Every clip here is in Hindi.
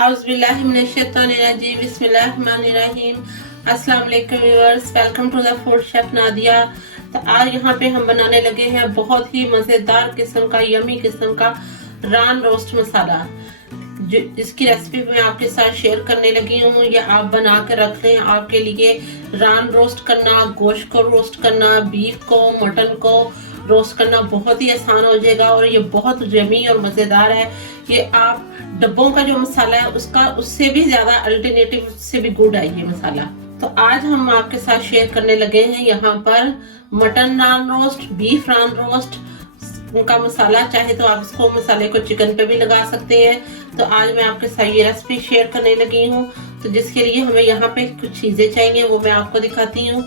औज़ुबिल्लाहिमिनश्शैतानिर्रजीम बिस्मिल्लाहिर्रहमानिर्रहीम। अस्सलाम वालेकुम viewers, welcome to the food chef Nadia. तो आज यहाँ पे हम बनाने लगे हैं बहुत ही मज़ेदार किस्म का यमी किस्म का रान रोस्ट मसाला। जो इसकी रेसिपी मैं आपके साथ शेयर करने लगी हूँ। ये आप बना के रख लें। आपके लिए रान रोस्ट करना, गोश्त को रोस्ट करना, बीफ को, मटन को रोस्ट करना बहुत ही आसान हो जाएगा और ये बहुत यमी और मज़ेदार है। ये आप डब्बों का जो मसाला है उससे भी ज्यादा अल्टरनेटिव से भी गुड है ये मसाला। तो आज हम आपके साथ शेयर करने लगे हैं यहाँ पर मटन रान रोस्ट, बीफ रान रोस्ट उनका मसाला। चाहे तो आप इसको मसाले को चिकन पे भी लगा सकते हैं। तो आज मैं आपके साथ ये रेसिपी शेयर करने लगी हूँ। तो जिसके लिए हमें यहाँ पे कुछ चीजें चाहिए वो मैं आपको दिखाती हूँ।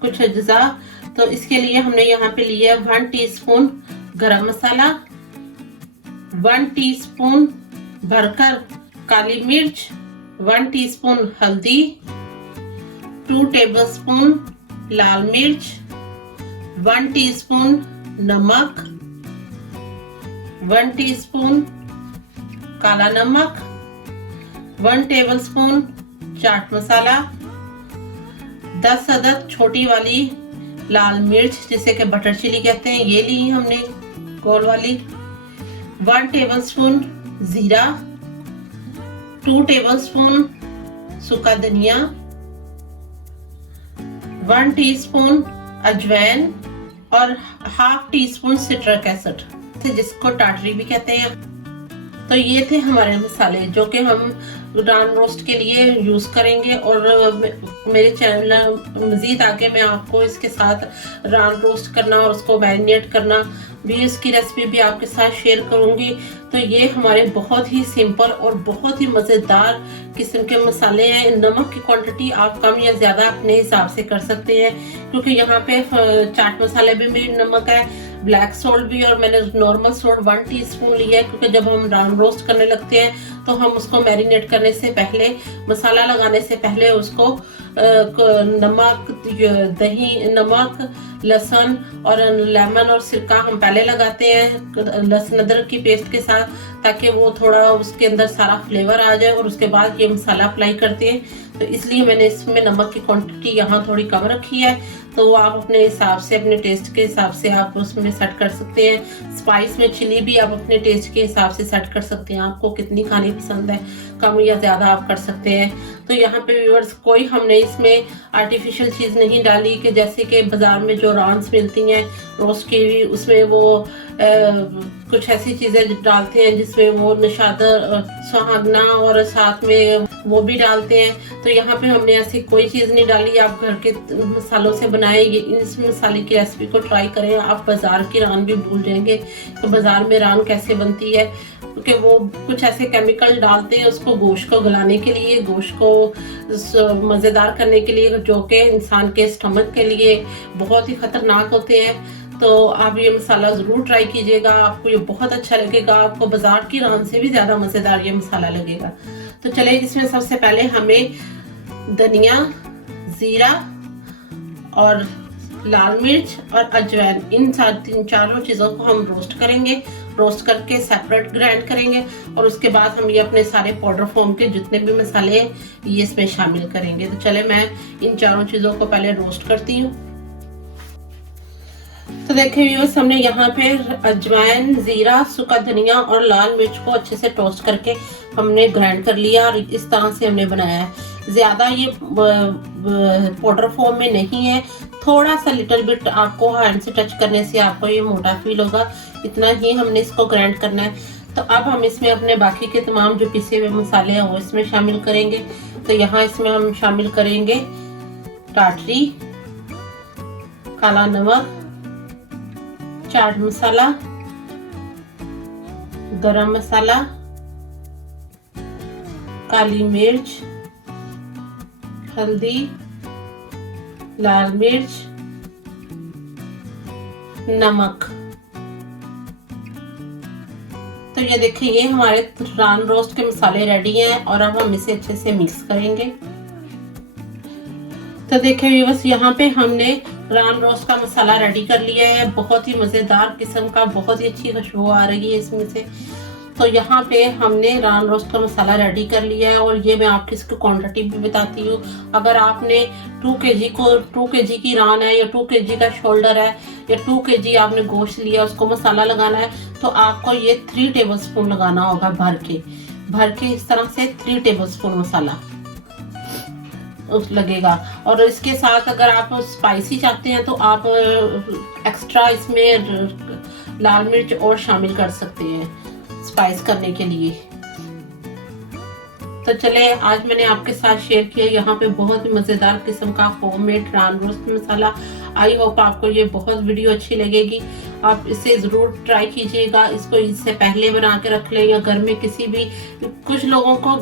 कुछ अज्जा। तो इसके लिए हमने यहाँ पे लिया 1 टीस्पून गरम मसाला, 1 टीस्पून भरकर काली मिर्च, 1 टीस्पून हल्दी, 2 टेबलस्पून लाल मिर्च, 1 टीस्पून नमक, 1 टीस्पून काला नमक, 1 टेबलस्पून चाट मसाला, 10 अदद छोटी वाली लाल मिर्च जिसे कि बटर चिली कहते हैं, ये ली हमने गोल वाली, 1 टेबलस्पून जीरा, 2 टेबलस्पून सूखा धनिया, 1 टीस्पून अजवाइन और हाफ टीस्पून सिट्रिक एसिड जिसको टाटरी भी कहते हैं। तो ये थे हमारे मसाले जो कि हम रान रोस्ट के लिए यूज करेंगे। और मेरे चैनल मजीद आगे मैं आपको इसके साथ रान रोस्ट करना और उसको मैरिनेट करना भी, इसकी रेसिपी भी आपके साथ शेयर करूंगी। तो ये हमारे बहुत ही सिंपल और बहुत ही मज़ेदार किस्म के मसाले हैं। नमक की क्वांटिटी आप कम या ज़्यादा अपने हिसाब से कर सकते हैं क्योंकि यहाँ पे चाट मसाले में भी नमक है, ब्लैक सोल्ट भी, और मैंने नॉर्मल सोल्ट 1 टीस्पून लिया है क्योंकि जब हम रान रोस्ट करने लगते हैं तो हम उसको मैरिनेट करने से पहले, मसाला लगाने से पहले उसको नमक, दही, नमक, लहसुन और लेमन और सिरका हम पहले लगाते हैं लहसुन अदरक की पेस्ट के साथ, ताकि वो थोड़ा उसके अंदर सारा फ्लेवर आ जाए और उसके बाद ये मसाला अप्लाई करते हैं। तो इसलिए मैंने इसमें नमक की क्वांटिटी यहाँ थोड़ी कम रखी है। तो वो आप अपने हिसाब से, अपने टेस्ट के हिसाब से आप उसमें सेट कर सकते हैं। स्पाइस में चिली भी आप अपने टेस्ट के हिसाब से सेट कर सकते हैं, आपको कितनी खानी पसंद है, कम या ज़्यादा आप कर सकते हैं। तो यहाँ पे व्यूअर्स कोई हमने इसमें आर्टिफिशियल चीज़ नहीं डाली कि जैसे कि बाज़ार में जो रान्स मिलती हैं रोस्ट की हुई, उसमें वो कुछ ऐसी चीज़ें डालते हैं जिसमें वो निशादर, सुहागना और साथ में वो भी डालते हैं। तो यहाँ पे हमने ऐसी कोई चीज़ नहीं डाली। आप घर के मसालों से बनाए ये इस मसाले की रेसिपी को ट्राई करें। आप बाज़ार की रान भी भूल जाएंगे तो बाज़ार में रान कैसे बनती है, क्योंकि वो कुछ ऐसे केमिकल डालते हैं उसको गोश्त को गलाने के लिए, गोश्त को मज़ेदार करने के लिए, जो कि इंसान के स्टमक के लिए बहुत ही ख़तरनाक होते हैं। तो आप ये मसाला ज़रूर ट्राई कीजिएगा, आपको ये बहुत अच्छा लगेगा। आपको बाज़ार की रान से भी ज़्यादा मज़ेदार ये मसाला लगेगा। तो चले इसमें सबसे पहले हमें धनिया, ज़ीरा और लाल मिर्च और अजवाइन, इन चारों चीज़ों को हम रोस्ट करेंगे। रोस्ट करके सेपरेट ग्राइंड करेंगे और उसके बाद हम ये अपने सारे पाउडर फॉर्म के जितने भी मसाले हैं ये इसमें शामिल करेंगे। तो चले मैं इन चारों चीज़ों को पहले रोस्ट करती हूँ। तो देखिए व्यूअर्स, हमने यहाँ पे अजवाइन, जीरा, सूखा धनिया और लाल मिर्च को अच्छे से टोस्ट करके हमने ग्राइंड कर लिया और इस तरह से हमने बनाया है। ज़्यादा ये पाउडर फॉर्म में नहीं है, थोड़ा सा लिटिल बिट आपको हैंड से टच करने से आपको ये मोटा फील होगा, इतना ही हमने इसको ग्राइंड करना है। तो अब हम इसमें अपने बाकी के तमाम जो पिसे हुए मसाले हैं वो इसमें शामिल करेंगे। तो यहाँ इसमें हम शामिल करेंगे टाटरी, काला नमक, चाट मसाला, गरम मसाला, काली मिर्च, हल्दी, लाल मिर्च, नमक। तो ये देखिए ये हमारे रान रोस्ट के मसाले रेडी हैं और अब हम इसे अच्छे से मिक्स करेंगे। तो देखिए बस यहाँ पे हमने रान रोस्ट का मसाला रेडी कर लिया है। बहुत ही मज़ेदार किस्म का, बहुत ही अच्छी खुशबू आ रही है इसमें से। तो यहाँ पे हमने रान रोस्ट का मसाला रेडी कर लिया है और ये मैं आपकी इसकी क्वांटिटी भी बताती हूँ। अगर आपने 2 kg की रान है या 2 kg का शोल्डर है या 2 kg आपने गोश्त लिया, उसको मसाला लगाना है तो आपको ये 3 टेबलस्पून लगाना होगा भर के इस तरह से 3 टेबलस्पून मसाला लगेगा। और इसके साथ अगर आप स्पाइसी चाहते हैं तो आप एक्स्ट्रा इसमें लाल मिर्च और शामिल कर सकते हैं स्पाइस करने के लिए। तो चले आज मैंने आपके साथ शेयर किया यहाँ पे बहुत ही मज़ेदार किस्म का homemade run roast masala. I hope आपको ये बहुत वीडियो अच्छी लगेगी। आप इसे ज़रूर ट्राई कीजिएगा। इसको इससे पहले बना के रख लें या घर में किसी भी, कुछ लोगों को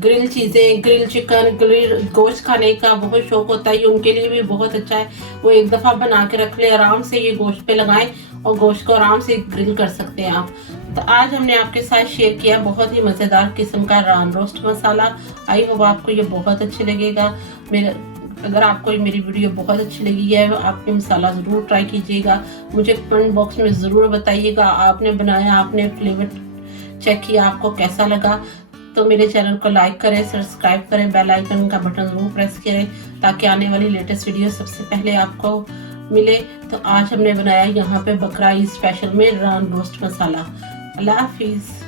ग्रिल चीज़ें, ग्रिल चिकन, ग्रिल गोश्त खाने का बहुत शौक होता है, ये उनके लिए भी बहुत अच्छा है। वो एक दफ़ा बना के रख ले, आराम से ये गोश्त पे लगाएं और गोश्त को आराम से ग्रिल कर सकते हैं आप। तो आज हमने आपके साथ शेयर किया बहुत ही मज़ेदार किस्म का रान रोस्ट मसाला। आई होप आपको ये बहुत अच्छी लगेगा। अगर आपको मेरी वीडियो बहुत अच्छी लगी है आप ये मसाला ज़रूर ट्राई कीजिएगा। मुझे कमेंट बॉक्स में ज़रूर बताइएगा आपने बनाया, आपने फ्लेवर चेक किया, आपको कैसा लगा। तो मेरे चैनल को लाइक करें, सब्सक्राइब करें, बेल आइकन का बटन ज़रूर प्रेस करें ताकि आने वाली लेटेस्ट वीडियो सबसे पहले आपको मिले। तो आज हमने बनाया यहाँ पे बकरा ईद स्पेशल में रान रोस्ट मसाला। अल्लाह हाफिज़।